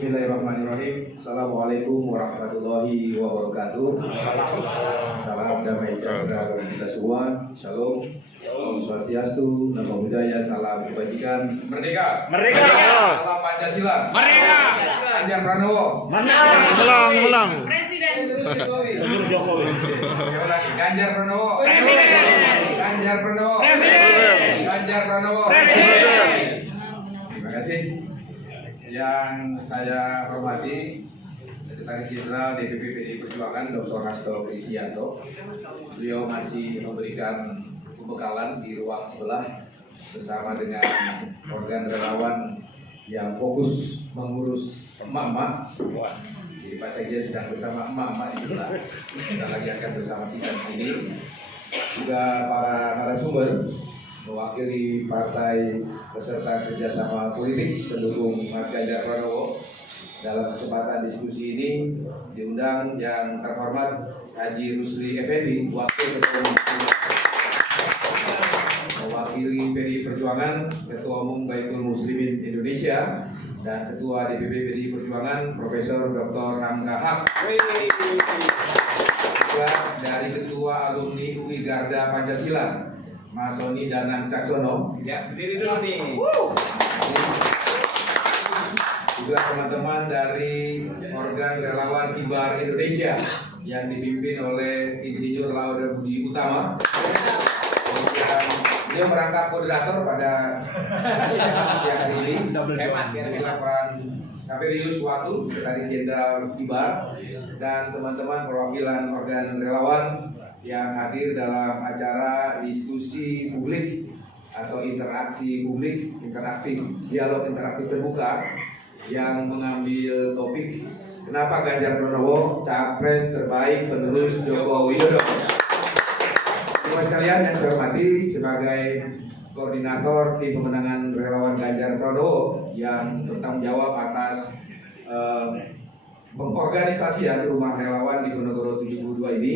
Bismillahirrahmanirrahim. Assalamualaikum warahmatullahi wabarakatuh. Salam damai sejahtera bagi kita semua. Shalom. Om Swastiastu, Namo Buddhaya, salam kebajikan. Merdeka. Merdeka. Salam Pancasila. Merdeka. Ganjar Pranowo. Ulang. Presiden. Jokowi. Ulangi. Ganjar Pranowo. Ganjar Pranowo. Ganjar Pranowo. Terima kasih. Yang saya hormati Sekretaris Jenderal DPP PDI Perjuangan Dr. Hasto Kristianto. Beliau masih memberikan pembekalan di ruang sebelah bersama dengan organ relawan yang fokus mengurus emak-emak. Jadi Pak Sekjen sedang bersama emak-emak di sebelah. Kita lagi akan bersama kita di sini. Juga para narasumber mewakili partai peserta kerjasama politik pendukung Mas Ganjar Pranowo. Dalam kesempatan diskusi ini diundang yang terhormat Haji Rusli Effendi, Wakil Ketua Umum mewakili PDI Perjuangan, Ketua Umum Baitul Muslimin Indonesia, dan Ketua DPP PDI Perjuangan Profesor Dr. Hamka Haq. Juga dari Ketua Alumni UI Garda Pancasila, Mas Soni Danang Caksono. Ya, berdiri dulu nih. Juga teman-teman dari organ relawan Kibar Indonesia yang dipimpin oleh Insinyur Laude Budi Utama. Dia merangkap moderator pada siang hari ini. Hemat, Pak Kaverius Watu, Sekretaris Jenderal Kibar, dan teman-teman perwakilan organ relawan yang hadir dalam acara diskusi publik atau interaksi publik, dialog interaktif terbuka yang mengambil topik kenapa Ganjar Pranowo capres terbaik penerus Joko Widodo. Terima sekalian yang saya hormati sebagai koordinator tim pemenangan relawan Ganjar Pranowo yang bertanggung jawab atas pengorganisasian rumah relawan di Ponorogo 72 ini.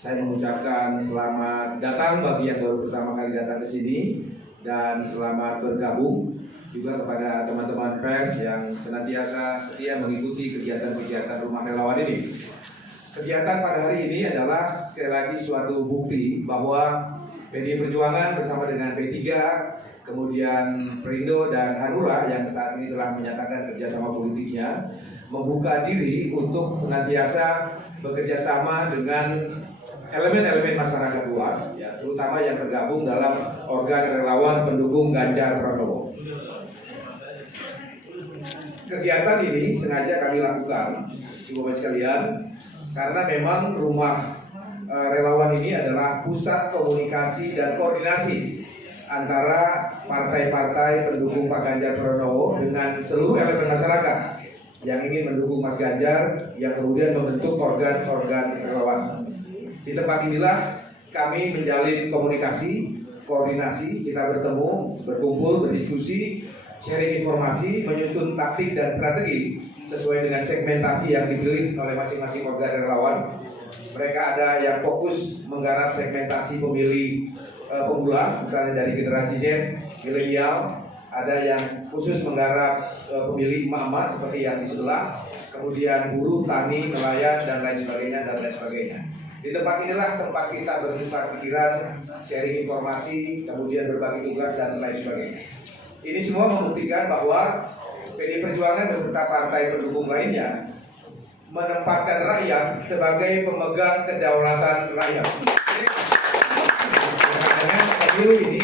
Saya mengucapkan selamat datang bagi yang baru pertama kali datang ke sini dan selamat bergabung juga kepada teman-teman pers yang senantiasa setia mengikuti kegiatan-kegiatan rumah relawan ini. Kegiatan pada hari ini adalah sekali lagi suatu bukti bahwa PDI Perjuangan bersama dengan P3, kemudian Perindo dan Hanura yang saat ini telah menyatakan kerjasama politiknya, membuka diri untuk senantiasa bekerja sama dengan elemen-elemen masyarakat luas, ya, terutama yang tergabung dalam organ relawan pendukung Ganjar Pranowo. Kegiatan ini sengaja kami lakukan, Ibu-Bapak sekalian, karena memang rumah relawan ini adalah pusat komunikasi dan koordinasi antara partai-partai pendukung Pak Ganjar Pranowo dengan seluruh elemen masyarakat yang ingin mendukung Mas Ganjar, yang kemudian membentuk organ-organ relawan. Di tempat inilah kami menjalin komunikasi, koordinasi, kita bertemu, berkumpul, berdiskusi, sharing informasi, menyusun taktik dan strategi sesuai dengan segmentasi yang dipilih oleh masing-masing organ relawan. Mereka ada yang fokus menggarap segmentasi pemilih pemula, misalnya dari generasi Z, milenial, ada yang khusus menggarap pemilih emak-emak seperti yang di sebelah, kemudian buruh, tani, nelayan, dan lain sebagainya. Di tempat inilah tempat kita bertukar pikiran, sharing informasi, kemudian berbagi tugas dan lain sebagainya. Ini semua membuktikan bahwa PDI Perjuangan beserta partai pendukung lainnya menempatkan rakyat sebagai pemegang kedaulatan rakyat. Makanya pemilu ini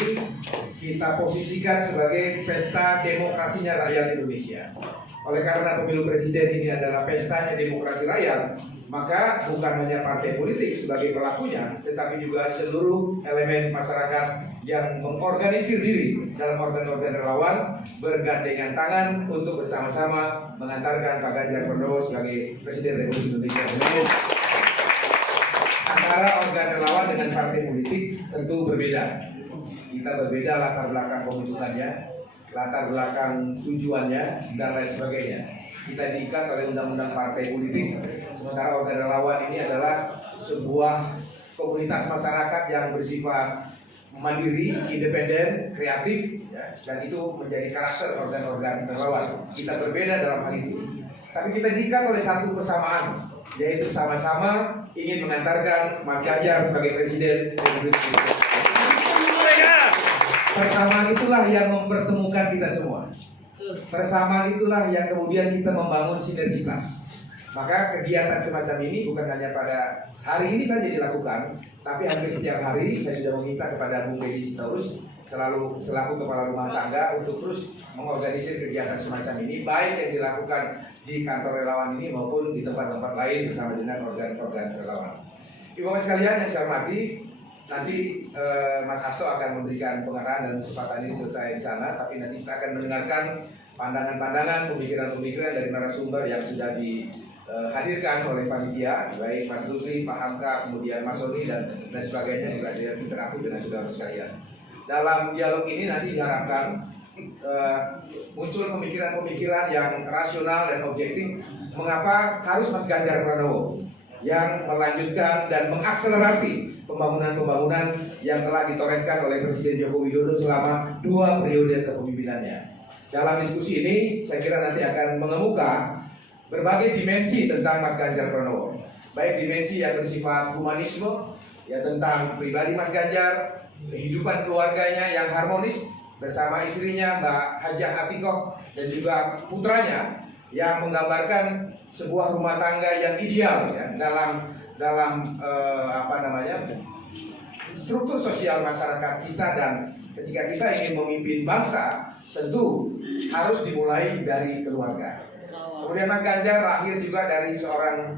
kita posisikan sebagai pesta demokrasinya rakyat Indonesia. Oleh karena pemilu presiden ini adalah pestanya demokrasi rakyat, maka bukan hanya partai politik sebagai pelakunya, tetapi juga seluruh elemen masyarakat yang mengorganisir diri dalam organ-organ relawan bergandengan tangan untuk bersama-sama mengantarkan Pak Ganjar Pranowo sebagai Presiden Republik Indonesia. Antara organ relawan dengan partai politik tentu berbeda. Kita berbeda latar belakang pembentukannya, latar belakang tujuannya, dan lain sebagainya. Kita diikat oleh undang-undang partai politik, sementara organ relawan ini adalah sebuah komunitas masyarakat yang bersifat mandiri, independen, kreatif, ya, dan itu menjadi karakter organ-organ relawan. Kita berbeda dalam hal itu, tapi kita diikat oleh satu persamaan, yaitu sama-sama ingin mengantarkan Mas Ganjar sebagai Presiden Republik Indonesia. Persamaan itulah yang mempertemukan kita semua. Persamaan itulah yang kemudian kita membangun sinergitas. Maka kegiatan semacam ini bukan hanya pada hari ini saja dilakukan, tapi hampir setiap hari saya sudah meminta kepada Bung Deddy Sitorus selalu selaku kepala rumah tangga untuk terus mengorganisir kegiatan semacam ini, baik yang dilakukan di kantor relawan ini maupun di tempat-tempat lain bersama dengan organ-organ relawan. Ibu Bapak sekalian yang saya hormati, nanti Mas Hasto akan memberikan pengarahan dan kesempatan ini selesai di sana, tapi nanti kita akan mendengarkan pandangan-pandangan, pemikiran-pemikiran dari narasumber yang sudah dihadirkan oleh panitia, baik Mas Rusli, Pak Hamka, kemudian Mas Soni dan sebagainya, juga interaktif dengan saudara sekalian. Dalam dialog ini nanti diharapkan muncul pemikiran-pemikiran yang rasional dan objektif mengapa harus Mas Ganjar Pranowo yang melanjutkan dan mengakselerasi pembangunan-pembangunan yang telah ditorehkan oleh Presiden Joko Widodo selama 2 periode kepemimpinannya. Dalam diskusi ini saya kira nanti akan mengemuka berbagai dimensi tentang Mas Ganjar Pranowo, baik dimensi yang bersifat humanisme, ya tentang pribadi Mas Ganjar, kehidupan keluarganya yang harmonis bersama istrinya Mbak Hajah Atikoh dan juga putranya yang menggambarkan sebuah rumah tangga yang ideal ya, dalam struktur sosial masyarakat kita, dan ketika kita ingin memimpin bangsa tentu harus dimulai dari keluarga. Kemudian Mas Ganjar lahir juga dari seorang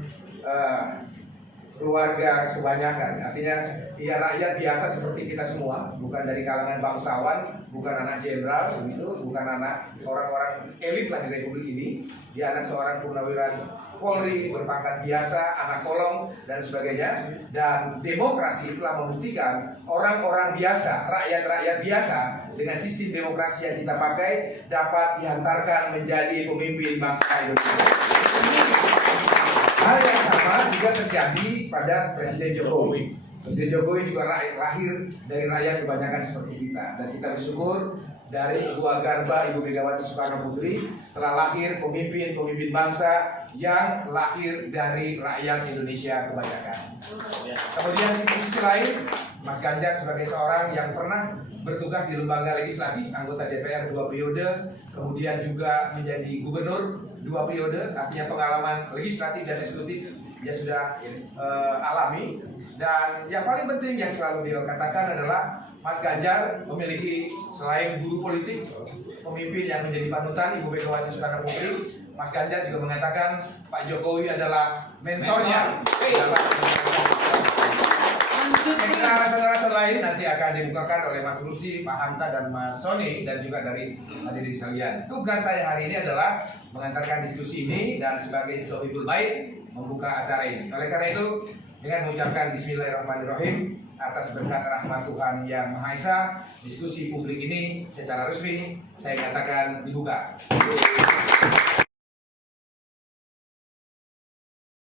keluarga kebanyakan, artinya ia rakyat biasa seperti kita semua, bukan dari kalangan bangsawan, bukan anak jenderal, begitu, bukan anak orang-orang elit lah di Republik ini. Dia anak seorang purnawirawan Polri, berpangkat biasa, anak kolong dan sebagainya. Dan demokrasi telah membuktikan orang-orang biasa, rakyat-rakyat biasa dengan sistem demokrasi yang kita pakai dapat dihantarkan menjadi pemimpin bangsa Indonesia. Hal yang sama juga terjadi pada Presiden Jokowi. Presiden Jokowi juga lahir dari rakyat kebanyakan seperti kita, dan kita bersyukur dari Ibu Garba, Ibu Megawati Soekarno Putri telah lahir pemimpin-pemimpin bangsa yang lahir dari rakyat Indonesia kebanyakan. Kemudian sisi-sisi lain, Mas Ganjar sebagai seorang yang pernah bertugas di lembaga legislatif, anggota DPR 2 periode, kemudian juga menjadi gubernur 2 periode, artinya pengalaman legislatif dan eksekutif dia sudah alami. Dan yang paling penting yang selalu dia katakan adalah Mas Ganjar memiliki selain guru politik, pemimpin yang menjadi panutan Ibu Megawati Soekarno Putri. Mas Ganjar juga mengatakan Pak Jokowi adalah mentornya. Alasan-alasan lain nanti akan dibukakan oleh Mas Rusli, Pak Hamka, dan Mas Soni, dan juga dari hadirin sekalian. Tugas saya hari ini adalah mengantarkan diskusi ini dan sebagai sohibul bait membuka acara ini. Oleh karena itu, dengan mengucapkan Bismillahirrahmanirrahim, atas berkat rahmat Tuhan Yang Maha Esa, diskusi publik ini secara resmi saya nyatakan dibuka.